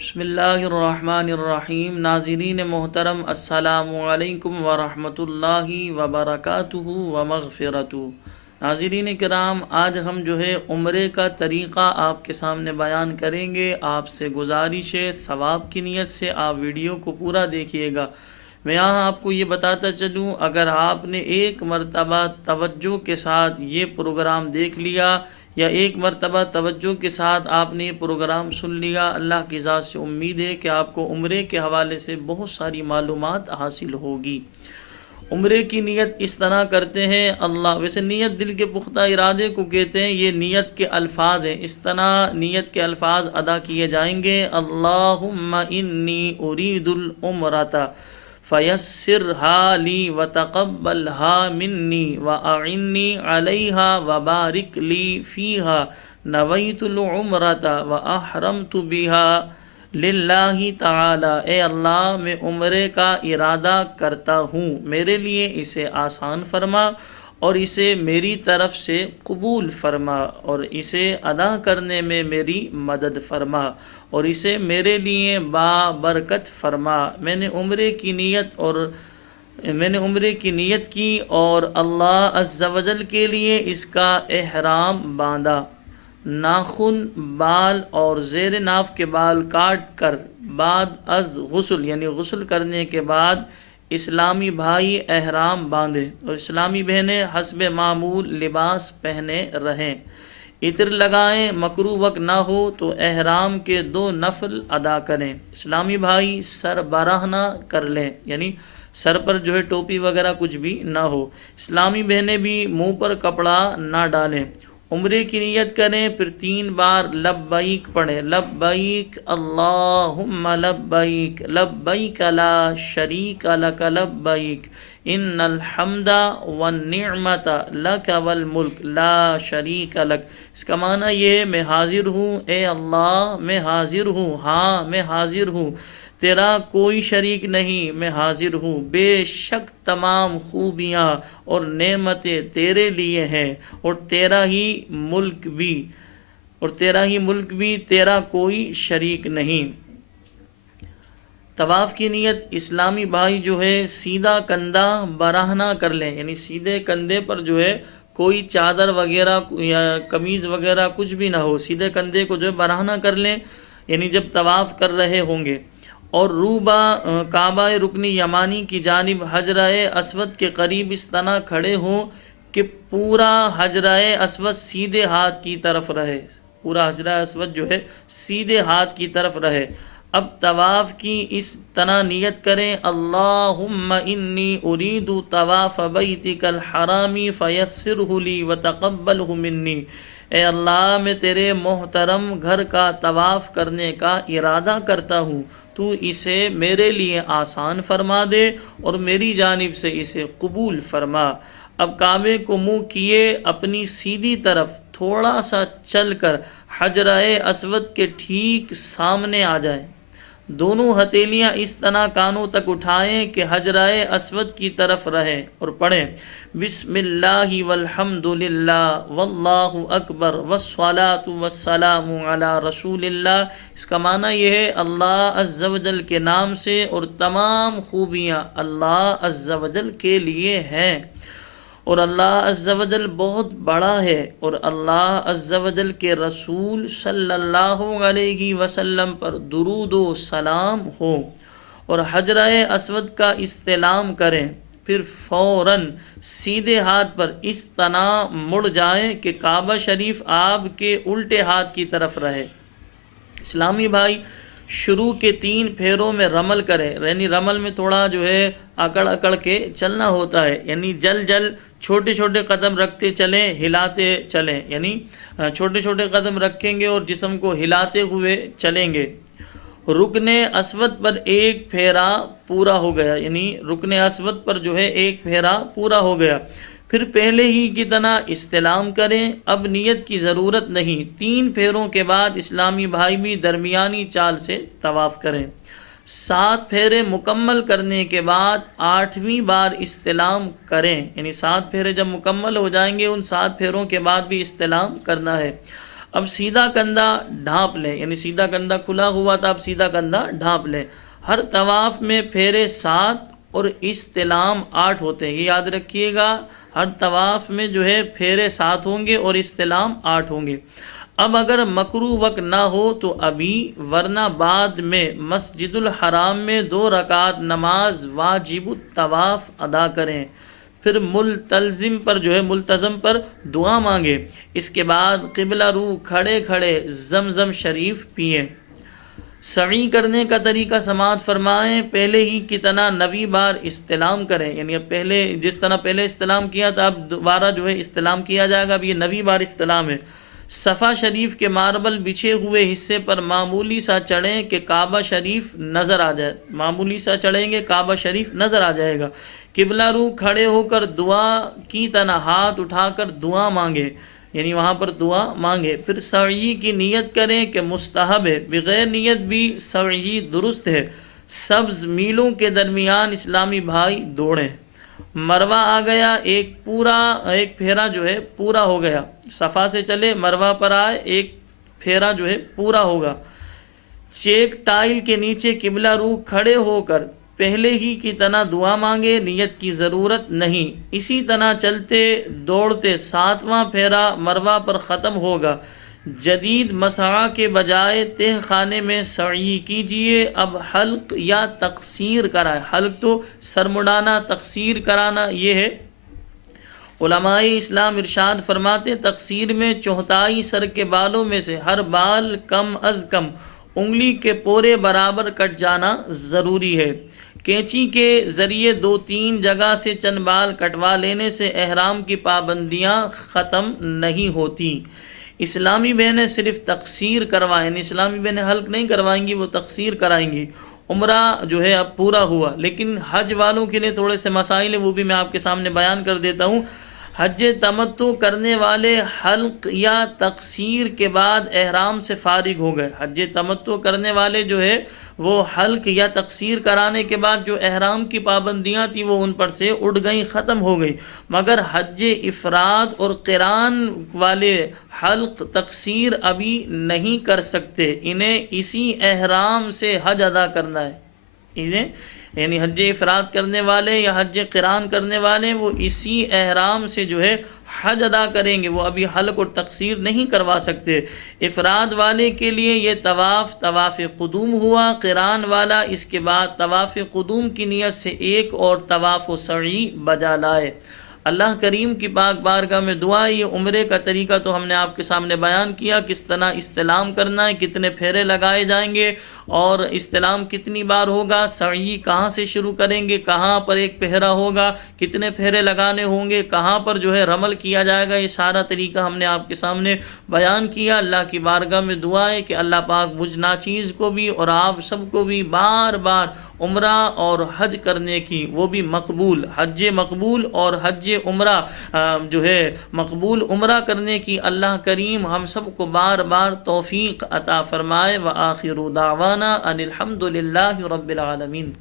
بسم اللہ الرحمن الرحیم۔ ناظرین محترم، السلام علیکم ورحمۃ اللہ وبرکاتہ ومغفرتہ۔ ناظرین کرام، آج ہم عمرے کا طریقہ آپ کے سامنے بیان کریں گے۔ آپ سے گزارش ہے ثواب کی نیت سے آپ ویڈیو کو پورا دیکھیے گا۔ میں یہاں آپ کو یہ بتاتا چلوں، اگر آپ نے ایک مرتبہ توجہ کے ساتھ یہ پروگرام دیکھ لیا یا ایک مرتبہ توجہ کے ساتھ آپ نے یہ پروگرام سن لیا، اللہ کی ذات سے امید ہے کہ آپ کو عمرے کے حوالے سے بہت ساری معلومات حاصل ہوگی۔ عمرے کی نیت اس طرح کرتے ہیں ویسے نیت دل کے پختہ ارادے کو کہتے ہیں، یہ نیت کے الفاظ ہیں، اس طرح نیت کے الفاظ ادا کیے جائیں گے۔ اللہم انی ارید العمرۃ فیسرھا لی وتقبلھا منی واعنی علیھا وبارک لی فیھا نویت العمرۃ واحرمت بھا للہ تعالی۔ اے اللہ، میں عمرے کا ارادہ کرتا ہوں، میرے لیے اسے آسان فرما اور اسے میری طرف سے قبول فرما اور اسے ادا کرنے میں میری مدد فرما اور اسے میرے لیے بابرکت فرما۔ میں نے عمرے کی نیت کی اور اللہ عز و جل کے لیے اس کا احرام باندھا۔ ناخن، بال اور زیر ناف کے بال کاٹ کر بعد از غسل یعنی غسل کرنے کے بعد اسلامی بھائی احرام باندھیں اور اسلامی بہنیں حسب معمول لباس پہنے رہیں۔ عطر لگائیں، مکروہ وقت نہ ہو تو احرام کے 2 نفل ادا کریں۔ اسلامی بھائی سر براہنہ کر لیں، یعنی سر پر ٹوپی وغیرہ کچھ بھی نہ ہو۔ اسلامی بہنیں بھی منہ پر کپڑا نہ ڈالیں۔ عمرے کی نیت کریں، پھر 3 بار لبیک پڑھیں۔ لبیک اللہم لبیک، لبیک لا شریک لک لبیک، ان الحمد والنعمت لک والملک لا شریک لک۔ اس کا معنی یہ ہے، میں حاضر ہوں، اے اللہ میں حاضر ہوں، ہاں میں حاضر ہوں، تیرا کوئی شریک نہیں، میں حاضر ہوں، بے شک تمام خوبیاں اور نعمتیں تیرے لیے ہیں اور تیرا ہی ملک بھی تیرا کوئی شریک نہیں۔ طواف کی نیت، اسلامی بھائی سیدھا کندھا براہنہ کر لیں، یعنی سیدھے کندھے پر کوئی چادر وغیرہ یا قمیض وغیرہ کچھ بھی نہ ہو، سیدھے کندھے کو براہنہ کر لیں، یعنی جب طواف کر رہے ہوں گے، اور کعبہ رکن یمانی کی جانب حجرہ اسود کے قریب اس طرح کھڑے ہوں کہ پورا حجرہ اسود سیدھے ہاتھ کی طرف رہے، پورا حجرہ اسود سیدھے ہاتھ کی طرف رہے۔ اب طواف کی اس طرح نیت کریں، اللہم انی ارید طواف بیتک الحرام فیسرہ لی وتقبلہ منی۔ اے اللہ، میں تیرے محترم گھر کا طواف کرنے کا ارادہ کرتا ہوں، تو اسے میرے لیے آسان فرما دے اور میری جانب سے اسے قبول فرما۔ اب کعبے کو منہ کیے اپنی سیدھی طرف تھوڑا سا چل کر حجرہ اسود کے ٹھیک سامنے آ جائیں۔ دونوں ہتھیلیاں اس طرح کانوں تک اٹھائیں کہ حجرہ اسود کی طرف رہیں اور پڑھیں، بسم اللہ والحمد للہ واللہ اکبر والصلاۃ والسلام علی رسول اللہ۔ اس کا معنی یہ ہے، اللہ عز و جل کے نام سے اور تمام خوبیاں اللہ عز و جل کے لیے ہیں اور اللہ عز و جل بہت بڑا ہے اور اللہ عز و جل کے رسول صلی اللہ علیہ وسلم پر درود و سلام ہو، اور حجرہ اسود کا استلام کریں، پھر فوراً سیدھے ہاتھ پر اس طرح مڑ جائیں کہ کعبہ شریف آپ کے الٹے ہاتھ کی طرف رہے۔ اسلامی بھائی شروع کے 3 پھیروں میں رمل کریں، یعنی رمل میں تھوڑا اکڑ کے چلنا ہوتا ہے، یعنی جل چھوٹے چھوٹے قدم رکھتے چلیں، ہلاتے چلیں، یعنی چھوٹے چھوٹے قدم رکھیں گے اور جسم کو ہلاتے ہوئے چلیں گے۔ رکن اسود پر 1 پھیرا پورا ہو گیا، یعنی رکن اسود پر 1 پھیرا پورا ہو گیا، پھر پہلے ہی کی طرح استلام کریں۔ اب نیت کی ضرورت نہیں، 3 پھیروں کے بعد اسلامی بھائی بھی درمیانی چال سے طواف کریں۔ 7 پھیرے مکمل کرنے کے بعد 8ویں بار استلام کریں، یعنی 7 پھیرے جب مکمل ہو جائیں گے، ان 7 پھیروں کے بعد بھی استلام کرنا ہے۔ اب سیدھا کندھا ڈھانپ لیں، یعنی سیدھا کندھا کھلا ہوا تھا، اب سیدھا کندھا ڈھانپ لیں۔ ہر طواف میں پھیرے 7 اور استلام 8 ہوتے ہیں، یہ یاد رکھیے گا، ہر طواف میں جو ہے پھیرے 7 ہوں گے اور استلام 8 ہوں گے۔ اب اگر مکروہ وقت نہ ہو تو ابھی، ورنہ بعد میں مسجد الحرام میں 2 رکعت نماز واجب الطواف ادا کریں، پھر ملتزم پر دعا مانگے، اس کے بعد قبلہ رو کھڑے کھڑے زمزم شریف پئیں۔ سعی کرنے کا طریقہ سماعت فرمائیں، پہلے ہی کی طرح 9 بار استلام کریں، یعنی اب پہلے جس طرح پہلے استلام کیا تھا اب دوبارہ جو ہے استلام کیا جائے گا، اب یہ 9 بار استلام ہے۔ صفا شریف کے ماربل بچھے ہوئے حصے پر معمولی سا چڑھیں کہ کعبہ شریف نظر آ جائے، معمولی سا چڑھیں گے کعبہ شریف نظر آ جائے گا۔ قبلہ رو کھڑے ہو کر دعا کی طرح ہاتھ اٹھا کر دعا مانگے، یعنی وہاں پر دعا مانگے، پھر سعی کی نیت کریں کہ مستحب ہے، بغیر نیت بھی سعی درست ہے۔ سبز میلوں کے درمیان اسلامی بھائی دوڑیں، مروہ آ گیا، ایک پھیرا جو ہے پورا ہو گیا، صفا سے چلے مروہ پر آئے، ایک پھیرا جو ہے پورا ہوگا۔ چیک ٹائل کے نیچے قبلہ رو کھڑے ہو کر پہلے ہی کی طرح دعا مانگے، نیت کی ضرورت نہیں۔ اسی طرح چلتے دوڑتے 7واں پھیرا مروہ پر ختم ہوگا۔ جدید مسعی کے بجائے تہ خانے میں سعی کیجئے۔ اب حلق یا تقصیر کرائے، حلق تو سر مڑانا، تقصیر کرانا یہ ہے۔ علماء اسلام ارشاد فرماتے تقصیر میں چوتھائی سر کے بالوں میں سے ہر بال کم از کم انگلی کے پورے برابر کٹ جانا ضروری ہے۔ کینچی کے ذریعے 2-3 جگہ سے چند بال کٹوا لینے سے احرام کی پابندیاں ختم نہیں ہوتی۔ اسلامی بہنیں صرف تقصیر کروائیں، یعنی اسلامی بہنیں حلق نہیں کروائیں گی، وہ تقصیر کرائیں گی۔ عمرہ جو ہے اب پورا ہوا، لیکن حج والوں کے لیے تھوڑے سے مسائل ہیں، وہ بھی میں آپ کے سامنے بیان کر دیتا ہوں۔ حج تمتع کرنے والے حلق یا تقصیر کے بعد احرام سے فارغ ہو گئے۔ حج تمتع کرنے والے جو ہے وہ حلق یا تقصیر کرانے کے بعد جو احرام کی پابندیاں تھیں وہ ان پر سے اٹھ گئیں، ختم ہو گئی، مگر حج افراد اور قران والے حلق تقصیر ابھی نہیں کر سکتے، انہیں اسی احرام سے حج ادا کرنا ہے۔ یعنی حج افراد کرنے والے یا حج قران کرنے والے وہ اسی احرام سے جو ہے حج ادا کریں گے، وہ ابھی حلق اور تقصیر نہیں کروا سکتے۔ افراد والے کے لیے یہ طواف قدوم ہوا، قران والا اس کے بعد طواف قدوم کی نیت سے ایک اور طواف و سعی بجا لائے۔ اللہ کریم کی پاک بارگاہ میں دعا ہے، یہ عمرے کا طریقہ تو ہم نے آپ کے سامنے بیان کیا، کس طرح استلام کرنا ہے، کتنے پھیرے لگائے جائیں گے اور استلام کتنی بار ہوگا، سعی کہاں سے شروع کریں گے، کہاں پر ایک پھیرا ہوگا، کتنے پھیرے لگانے ہوں گے، کہاں پر جو ہے رمل کیا جائے گا، یہ سارا طریقہ ہم نے آپ کے سامنے بیان کیا۔ اللہ کی بارگاہ میں دعا ہے کہ اللہ پاک مجھ ناچیز کو بھی اور آپ سب کو بھی بار بار عمرہ اور حج کرنے کی، وہ بھی مقبول، حج مقبول اور حج عمرہ جو ہے مقبول عمرہ کرنے کی اللہ کریم ہم سب کو بار بار توفیق عطا فرمائے۔ وآخر دعوانا ان الحمد للہ رب العالمین۔